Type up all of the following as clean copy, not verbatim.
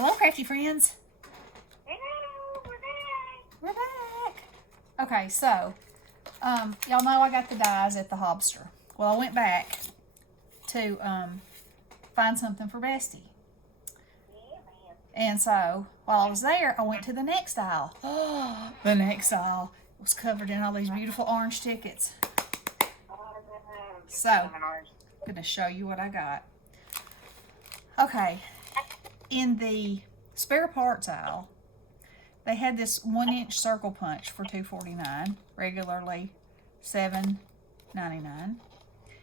Hello, crafty friends. Hello, we're back. We're back. Okay, so, y'all know I got the dies at the Hobster. Well, I went back to find something for Bestie. Yeah, man. And so, while I was there, I went to the next aisle. Oh, the next aisle was covered in all these beautiful orange tickets. So, I'm going to show you what I got. Okay, in the spare parts aisle, they had this 1-inch circle punch for $2.49, regularly $7.99.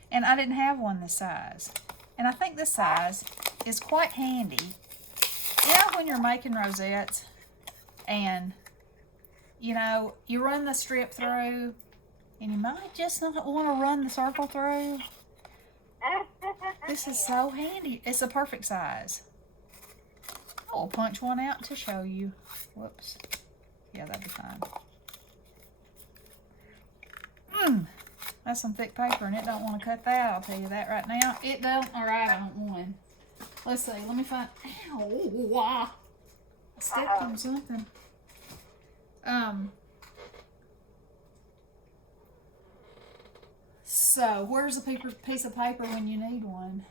And I didn't have one this size. And I think this size is quite handy. You know, when you're making rosettes and, you know, you run the strip through and you might just not want to run the circle through. This is so handy. It's the perfect size. I'll punch one out to show you. Whoops. Yeah, that'd be fine. That's some thick paper, and it don't want to cut that. I'll tell you that right now. It don't. All right, I don't want. Let's see. Let me find. Ow! I stepped on something. So, where's the piece of paper when you need one?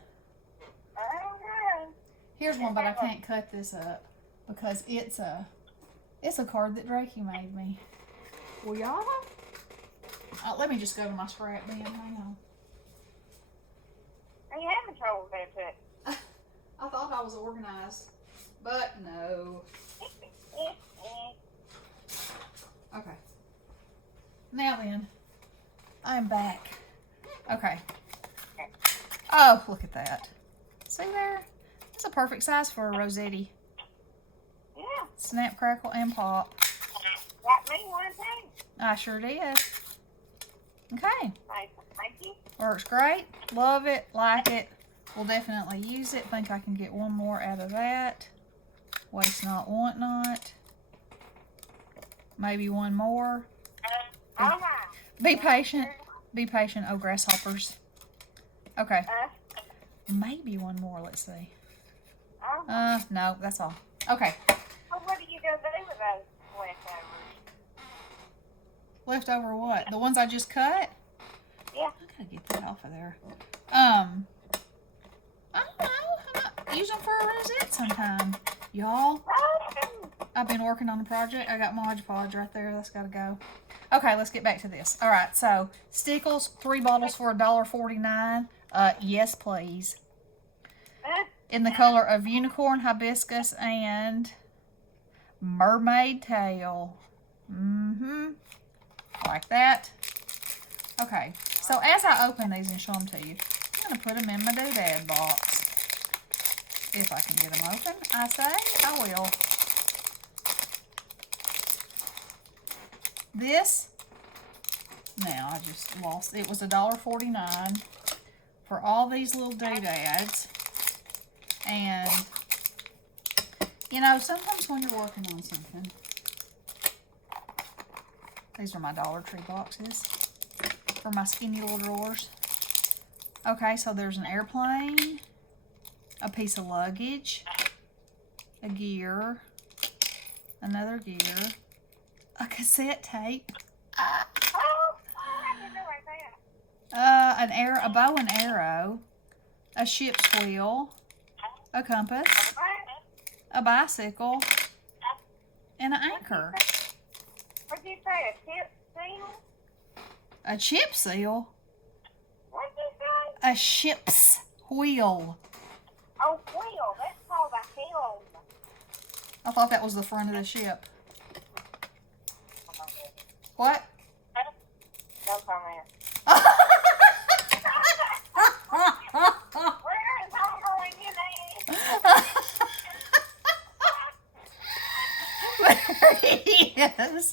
I don't know. Here's one, but I can't cut this up because it's a card that Drakey made me. Well, y'all, let me just go to my scrap bin. Hang on. Are you having trouble with that? I thought I was organized, but no. Okay. Now then, I'm back. Okay. Oh, look at that. See there? It's a perfect size for a Rosetti. Yeah. Snap, crackle, and pop. Got me one thing. I sure did. Okay. Thank you. Works great. Love it. Like it. We'll definitely use it. Think I can get one more out of that. Waste not, want not. Maybe one more. Be patient. Be patient, oh grasshoppers. Okay. Maybe one more. Let's see. No, that's all. Okay. Well, what are you going to do with those leftovers? Leftover what? The ones I just cut? Yeah. I gotta get that off of there. I don't know. I might use them for a rosette sometime. Y'all, I've been working on the project. I got Mod Podge right there. That's gotta go. Okay, let's get back to this. All right, so Stickles, 3 bottles for $1.49. Yes, please. In the color of unicorn, hibiscus, and mermaid tail. Like that. Okay, so as I open these and show them to you, I'm going to put them in my doodad box. If I can get them open, I say I will. This, now I just lost, it was $1.49 for all these little doodads. And, you know, sometimes when you're working on something, these are my Dollar Tree boxes for my skinny little drawers. Okay, so there's an airplane, a piece of luggage, a gear, another gear, a cassette tape, a bow and arrow, a ship's wheel, a compass, a bicycle, and an anchor. What did you say, a chip seal? A chip seal? What did you say? A ship's wheel. Oh, wheel. That's called a helm. I thought that was the front of the ship. What? No comment. Where is Homer when you need him? There he is.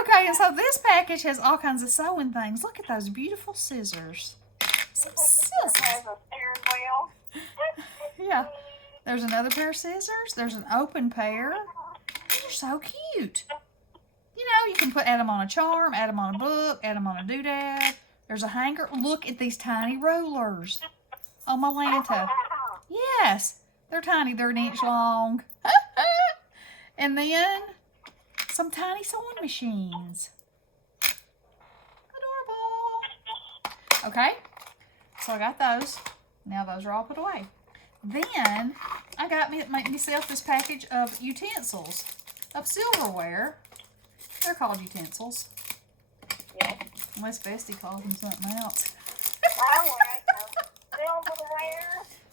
Okay, and so this package has all kinds of sewing things. Look at those beautiful scissors. Some scissors. There's a steering wheel. Yeah. There's another pair of scissors. There's an open pair. They're so cute. You know, you can add them on a charm, add them on a book, add them on a doodad. There's a hanger. Look at these tiny rollers on my lanta. Yes. They're tiny. They're 1 inch long. And then some tiny sewing machines. Adorable. Okay, so I got those. Now those are all put away. Then I got make myself this package of utensils, of silverware. They're called utensils. Yeah. Unless Bestie calls them something else.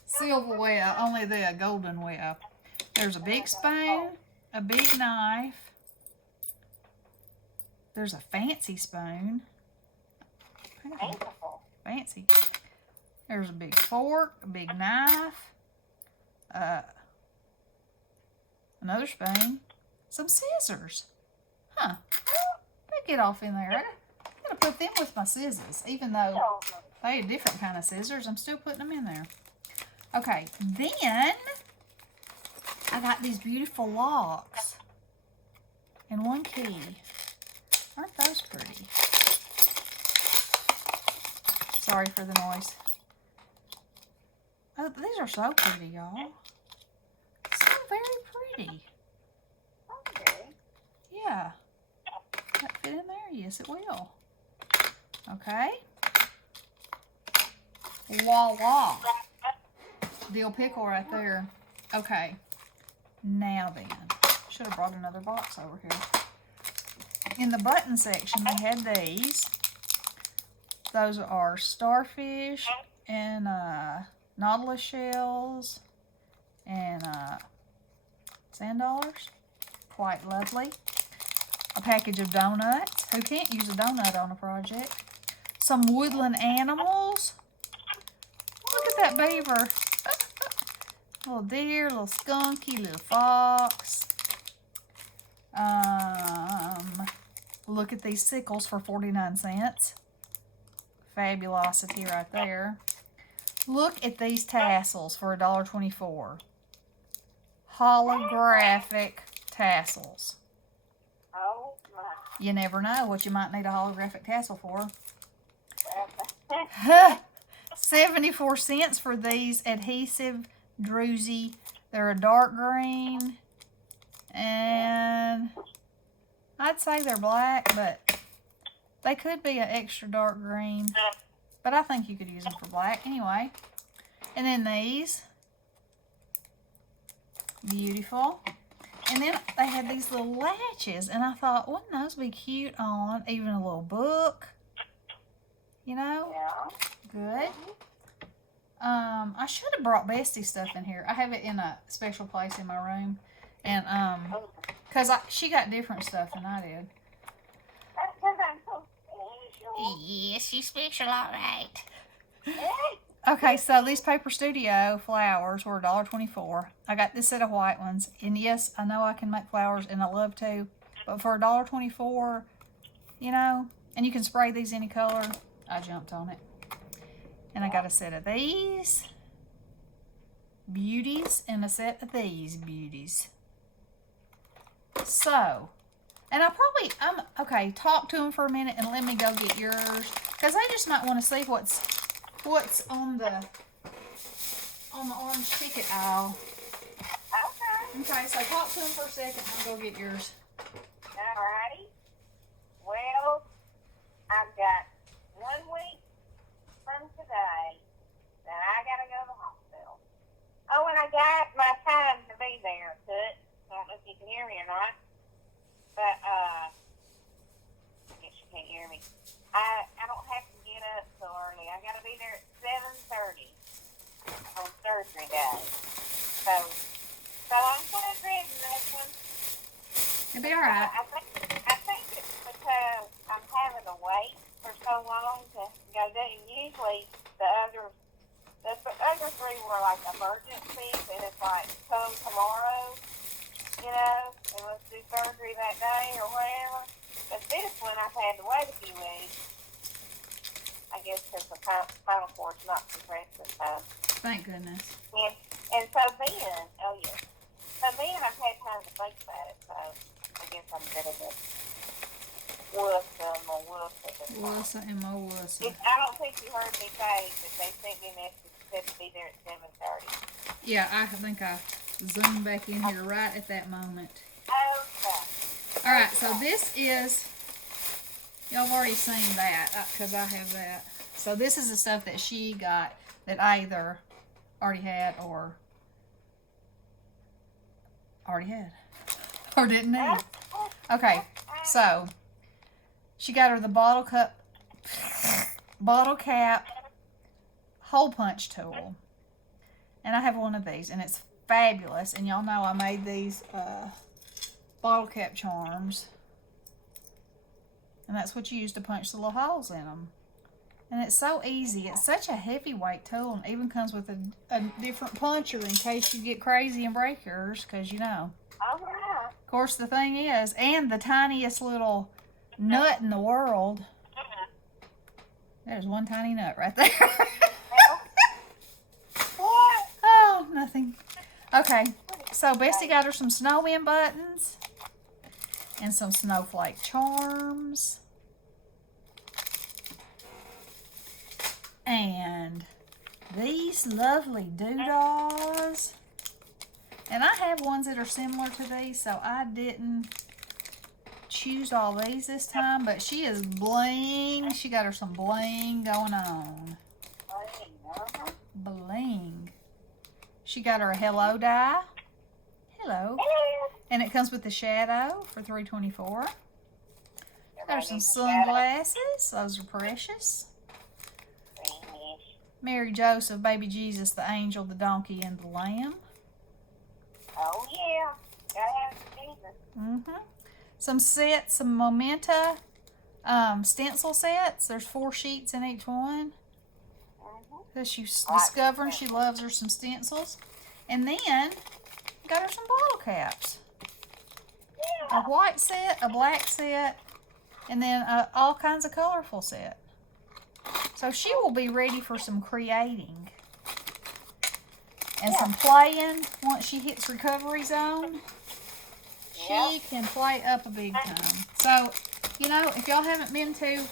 Silverware, only they're goldenware. There's a big spoon, a big knife. There's a fancy spoon. Fancy. There's a big fork, a big knife, another spoon, some scissors. Huh. They get off in there. I'm going to put them with my scissors, even though they are different kind of scissors. I'm still putting them in there. Okay, then I got these beautiful locks and one key. Aren't those pretty? Sorry for the noise. Oh, these are so pretty, y'all. So very pretty. Okay. Yeah. That fit in there? Yes, it will. Okay. Voila. Dill pickle right there. Okay. Now then. Should have brought another box over here. In the button section, they had these. Those are starfish and nautilus shells and sand dollars. Quite lovely. A package of donuts. Who can't use a donut on a project? Some woodland animals. Look at that beaver. Little deer, little skunky, little fox. Look at these sickles for 49 cents. Fabulosity right there. Look at these tassels for $1.24. Holographic tassels. Oh, my. You never know what you might need a holographic tassel for. 74 cents for these adhesive druzy. They're a dark green. And I'd say they're black, but they could be an extra dark green. But I think you could use them for black anyway. And then these. Beautiful. And then they had these little latches. And I thought, wouldn't those be cute on even a little book? You know? Yeah. Good. I should have brought Bestie stuff in here. I have it in a special place in my room. And, because she got different stuff than I did. That's because I'm so special. Yes, she's special, all right. Okay, so these Paper Studio flowers were $1.24. I got this set of white ones. And yes, I know I can make flowers, and I love to. But for $1.24, you know, and you can spray these any color, I jumped on it. And I got a set of these beauties and a set of these beauties. So, and okay, talk to them for a minute and let me go get yours. Because they just might want to see what's on the orange ticket aisle. Okay, so talk to them for a second and I'll go get yours. Alrighty. Well, I've got 1 week from today that I gotta go to the hospital. Oh, and I got my time to be there, Chit. I don't know if you can hear me or not. But, I guess you can't hear me. I don't have to get up so early. I gotta be there at 7:30 on surgery day. So I'm kind of dreading this one. You'll be alright. I think it's because I'm having to wait for so long to go do. Usually the other 3 were like emergencies, and it's like come tomorrow, you know, and let's do surgery that day or whatever. But this one I've had to wait a few weeks. I guess because the spinal cord's not compressed this time. Thank goodness. And so then, I've had time to think about it, so I guess I'm gonna just wussa Wussa and more wussa. I don't think you heard me say that they sent me a message said to be there at 7:30. Yeah, I think I zoomed back in here right at that moment. Okay. All right, so this is, y'all have already seen that because I have that. So this is the stuff that she got that I either already had or or didn't need. Okay, so she got her the bottle cap hole punch tool. And I have one of these, and it's fabulous. And y'all know I made these bottle cap charms. And that's what you use to punch the little holes in them. And it's so easy. It's such a heavyweight tool, and even comes with a different puncher in case you get crazy and break yours, because you know. Oh, yeah. Of course, the thing is, and the tiniest little nut in the world. There's one tiny nut right there. What? Oh, nothing. Okay, so Bestie got her some snowman buttons and some snowflake charms. And these lovely doodahs. And I have ones that are similar to these, so I didn't choose all these this time. But she is bling. She got her some bling going on. Bling. She got her a hello die. Hello. And it comes with the shadow for $3.24. There's some sunglasses. Those are precious. Mary Joseph, baby Jesus, the angel, the donkey, and the lamb. Oh, yeah. Gotta have Jesus. Mm-hmm. Some sets, some Momenta stencil sets. There's 4 sheets in each one. Because she's discovering she loves her some stencils. And then got her some bottle caps. Yeah. A white set, a black set, and then all kinds of colorful set. So she will be ready for some creating and some playing. Once she hits recovery zone, she can play up a big time. So, you know, if y'all haven't been to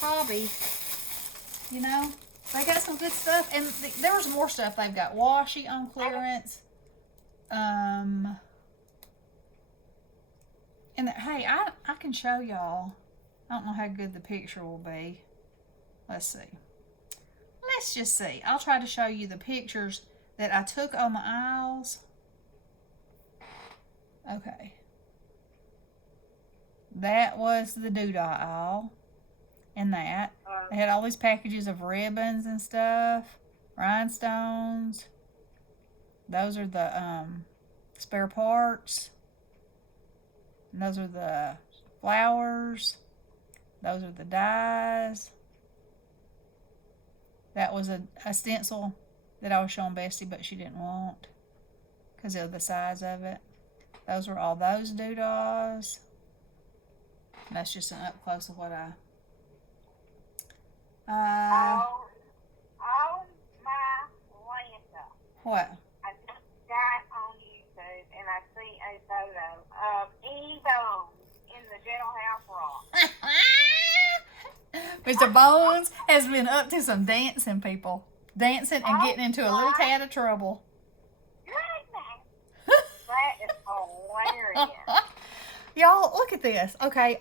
Hobby, you know, they got some good stuff. And there was more stuff. They've got washi on clearance. And hey, I can show y'all. I don't know how good the picture will be. Let's see. Let's just see. I'll try to show you the pictures that I took on the aisles. Okay. That was the doodah aisle. And that. They had all these packages of ribbons and stuff. Rhinestones. Those are the spare parts. And those are the flowers. Those are the dies. That was a stencil that I was showing Bestie, but she didn't want because of the size of it. Those were all those doodahs. And that's just an up close of what Oh, my Lanta. What? I just got on YouTube and I see a photo of E-Bones in the jailhouse rock. Mr. Bones has been up to some dancing, people. Dancing and getting into a little tad of trouble. That is hilarious. Y'all, look at this. Okay,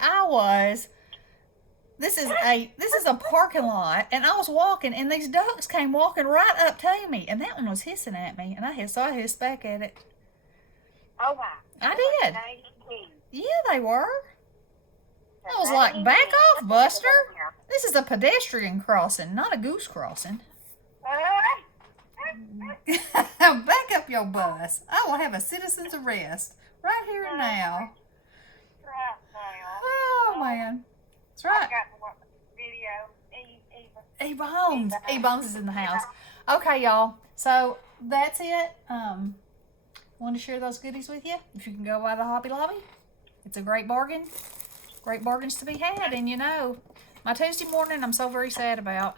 this is a parking lot, and I was walking, and these ducks came walking right up to me, and that one was hissing at me, and I hissed back at it. Oh my! I did. Yeah, they were. I was like, back off, Buster. This is a pedestrian crossing, not a goose crossing. Back up your bus. I will have a citizen's arrest right here and now. Oh, man. That's right. E-Bones. E-Bones is in the house. Okay, y'all. So, that's it. Wanted to share those goodies with you. If you can go by the Hobby Lobby, it's a great bargain. Great bargains to be had. And, you know, my Tuesday morning I'm so very sad about.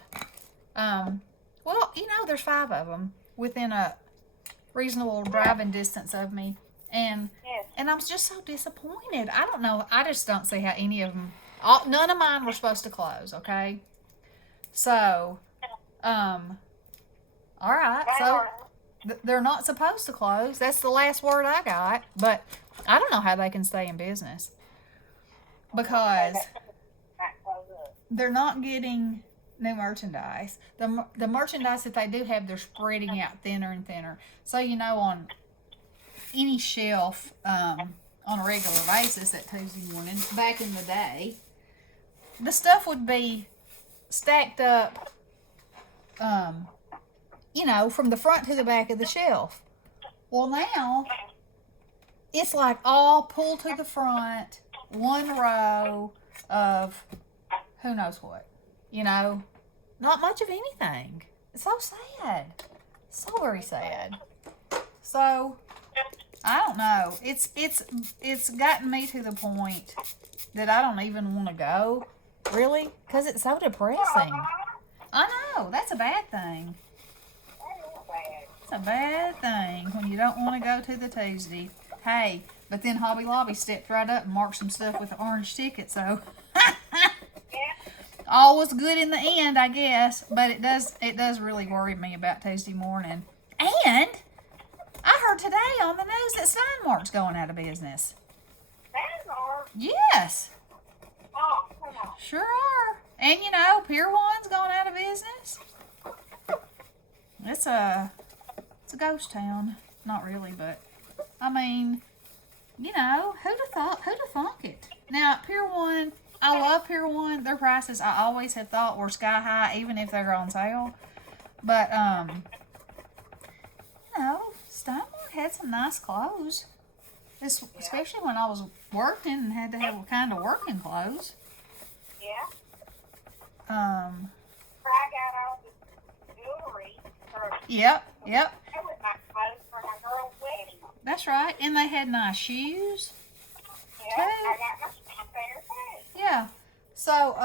Well, you know, there's 5 of them within a reasonable driving distance of me. And I'm just so disappointed. I don't know. I just don't see how any of them, none of mine were supposed to close, okay? So, all right. So, They're not supposed to close. That's the last word I got. But I don't know how they can stay in business because they're not getting new merchandise. The merchandise that they do have, they're spreading out thinner and thinner. So, you know, on any shelf on a regular basis at Tuesday morning, back in the day, the stuff would be stacked up, you know, from the front to the back of the shelf. Well, now it's like all pulled to the front, one row of who knows what. You know, not much of anything. It's so sad. So very sad. So, I don't know. It's gotten me to the point that I don't even want to go, really, because it's so depressing. I know, that's a bad thing. It's a bad thing when you don't want to go to the Tuesday. Hey, but then Hobby Lobby stepped right up and marked some stuff with the orange ticket, so all was good in the end, I guess. But it does really worry me about Tuesday morning. And I heard today on the news that Steinmart's going out of business. Steinmart? Yes. Oh, come on. Sure are. And you know, Pier 1's going out of business. It's a ghost town. Not really, but I mean, you know, who'd have thunk it? Now, Pier 1, I love Pier 1. Their prices I always have thought were sky high, even if they're on sale. But you know, Steinmart had some nice clothes. Especially when I was working and had to have kind of working clothes. Yeah. Um. I got all the jewelry. Yep. That was my clothes for my girl's wedding. That's right. And they had nice shoes. Yeah, I got my pair too. Yeah. So,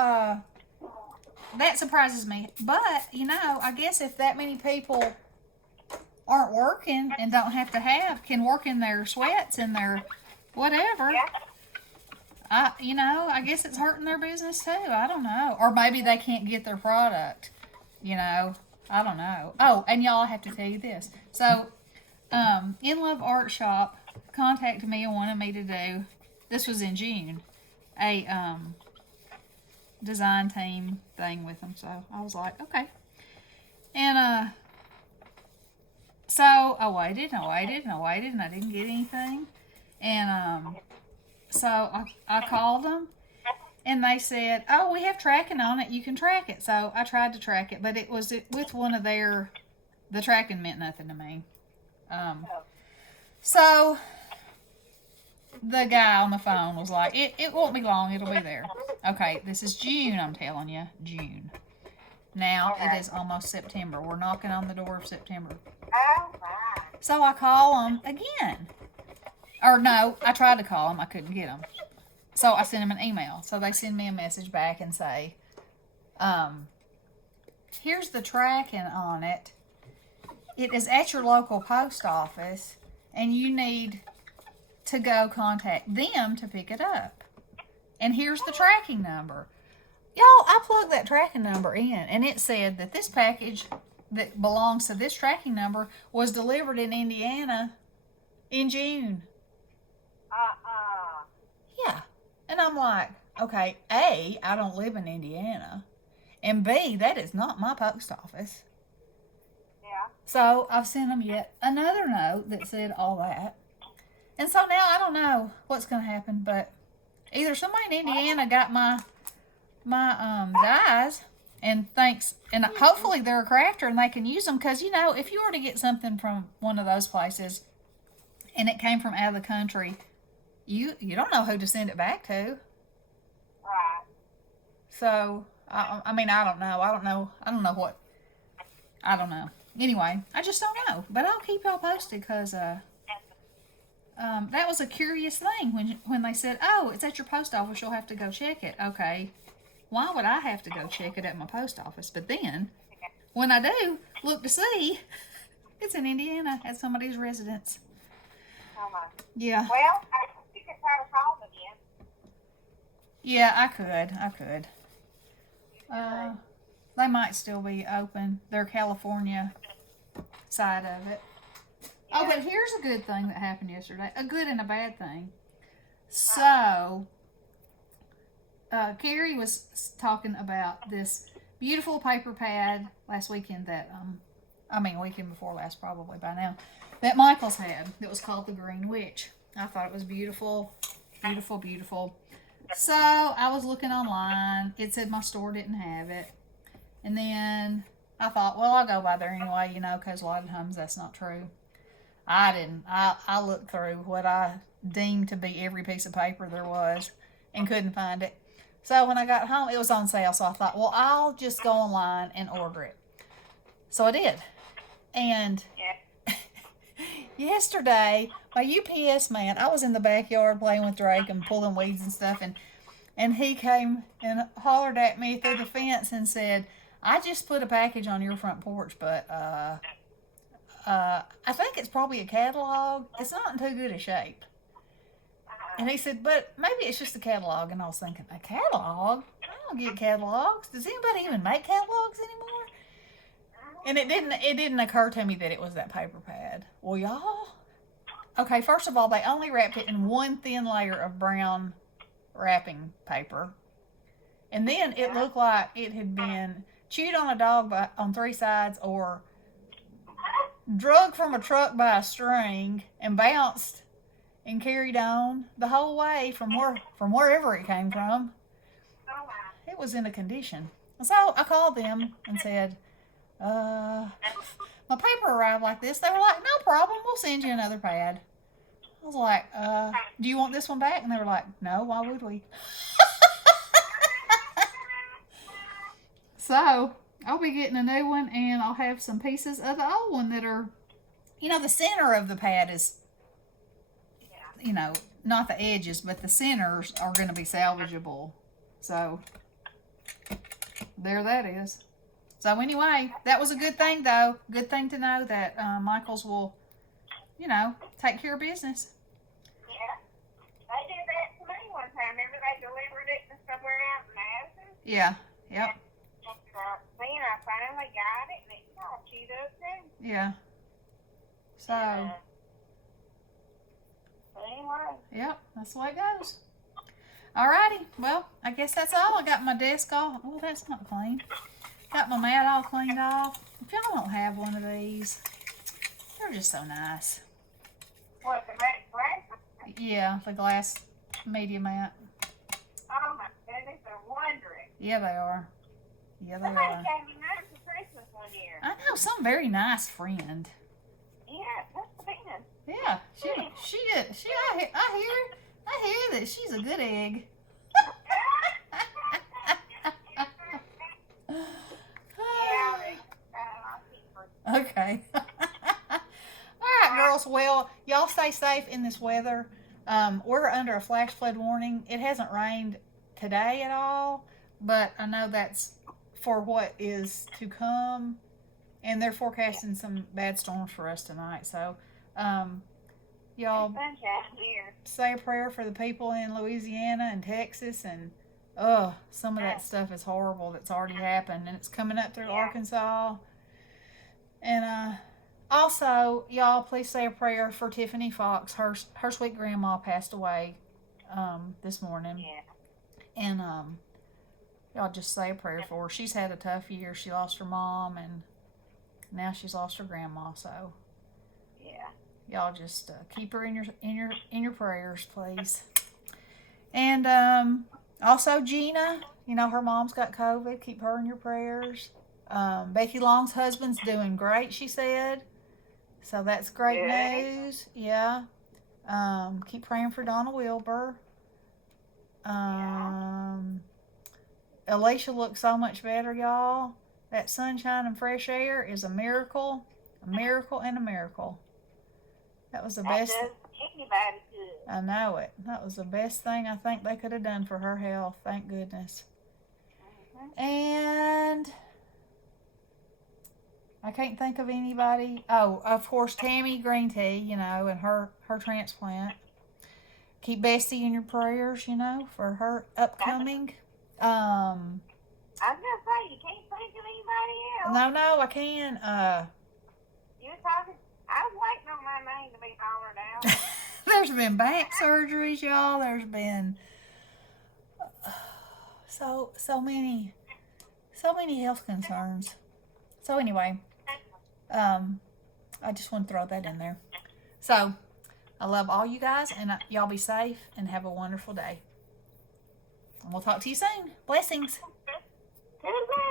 that surprises me. But, you know, I guess if that many people aren't working and don't have to can work in their sweats and their whatever, Yeah. you know, I guess it's hurting their business too. I don't know. Or maybe they can't get their product, you know. I don't know. Oh, and y'all, I have to tell you this. So, In Love Art Shop contacted me and wanted me to do, this was in June, a design team thing with them. So I was like, okay. And so I waited and I waited and I waited and I didn't get anything. And so I called them and they said, oh, we have tracking on it. You can track it. So I tried to track it, but it was with one of the tracking meant nothing to me. So the guy on the phone was like, it won't be long. It'll be there. Okay, this is June, I'm telling you. June. Now it is almost September. We're knocking on the door of September. Oh, my. So I call them again. Or no, I tried to call them. I couldn't get them. So I sent them an email. So they send me a message back and say, here's the tracking on it. It is at your local post office, and you need to go contact them to pick it up. And here's the tracking number. Y'all, I plugged that tracking number in, and it said that this package that belongs to this tracking number was delivered in Indiana in June. Yeah. And I'm like, okay, A, I don't live in Indiana. And B, that is not my post office. Yeah. So I've sent them yet another note that said all that. And so now I don't know what's going to happen, but either somebody in Indiana got my dies and thinks, and hopefully they're a crafter and they can use them, because, you know, if you were to get something from one of those places and it came from out of the country, you don't know who to send it back to. Right. So, I mean, I don't know. I don't know. Anyway, I just don't know. But I'll keep y'all posted, because that was a curious thing when they said, oh, it's at your post office, you'll have to go check it. Okay, why would I have to go check it at my post office? But then, when I do look to see, it's in Indiana at somebody's residence. Oh, my. Yeah. Well, you could try to call them again. Yeah, I could. They might still be open. Their California side of it. Oh, but here's a good thing that happened yesterday. A good and a bad thing. So, Carrie was talking about this beautiful paper pad last weekend that, weekend before last probably by now, that Michael's had that was called the Green Witch. I thought it was beautiful, beautiful, beautiful. So, I was looking online. It said my store didn't have it. And then I thought, well, I'll go by there anyway, because a lot of times that's not true. I didn't. I looked through what I deemed to be every piece of paper there was and couldn't find it. So when I got home, it was on sale. So I thought, well, I'll just go online and order it. So I did. And yesterday, my UPS man, I was in the backyard playing with Drake and pulling weeds and stuff. And he came and hollered at me through the fence and said, I just put a package on your front porch, but I think it's probably a catalog. It's not in too good a shape. And he said, but maybe it's just a catalog. And I was thinking, a catalog? I don't get catalogs. Does anybody even make catalogs anymore? And it didn't occur to me that it was that paper pad. Well, y'all, okay, first of all, they only wrapped it in one thin layer of brown wrapping paper. And then it looked like it had been chewed on a dog on three sides or drug from a truck by a string and bounced and carried on the whole way from wherever it came from. It was in a condition. So I called them and said, my paper arrived like this. They were like, no problem, we'll send you another pad. I was like, do you want this one back? And they were like, no, why would we? So I'll be getting a new one, and I'll have some pieces of the old one that are, the center of the pad is, not the edges, but the centers are going to be salvageable. So there that is. So anyway, that was a good thing, though. Good thing to know that Michael's will, take care of business. Yeah. They did that to me one time. Remember they delivered it to somewhere out in Madison? Yeah. Yep. Then I finally got it, and it's all chewed up too. Yeah. So. Anyway. Yep, that's the way it goes. Alrighty, well, I guess that's all. I got my desk all. Oh, that's not clean. Got my mat all cleaned off. If y'all don't have one of these, they're just so nice. What, the glass? Yeah, the glass media mat. Oh my goodness, they're wondering. Yeah, they are. Yeah, they Somebody are. gave me mine for Christmas one year. I know, some very nice friend. Yeah, that's Venus. Yeah, I hear that she's a good egg. Okay. All right, girls. Well, y'all stay safe in this weather. We're under a flash flood warning. It hasn't rained today at all, but I know that's for what is to come. And they're forecasting some bad storms for us tonight. So, y'all say a prayer for the people in Louisiana and Texas. And, some of that stuff is horrible that's already happened. And it's coming up through Arkansas. And also, y'all, please say a prayer for Tiffany Fox. Her sweet grandma passed away this morning. Yeah. And y'all just say a prayer for her. She's had a tough year. She lost her mom, and now she's lost her grandma. So yeah, y'all just keep her in your prayers, please. And also Gina, her mom's got COVID. Keep her in your prayers. Becky Long's husband's doing great, she said. So that's great news. Yeah. Keep praying for Donna Wilbur. Alicia looks so much better, y'all. That sunshine and fresh air is a miracle, and a miracle. That was the best. Anybody good. I know it. That was the best thing I think they could have done for her health. Thank goodness. Mm-hmm. And I can't think of anybody. Oh, of course, Tammy Green Tea, and her transplant. Keep Bestie in your prayers, for her upcoming. I was going to say, you can't think of anybody else. No, I can. You were talking, I was waiting on my name to be hollered out. There's been back surgeries, y'all. There's been so many health concerns. So anyway, I just want to throw that in there. So I love all you guys, and y'all be safe and have a wonderful day. And we'll talk to you soon. Blessings. Goodbye.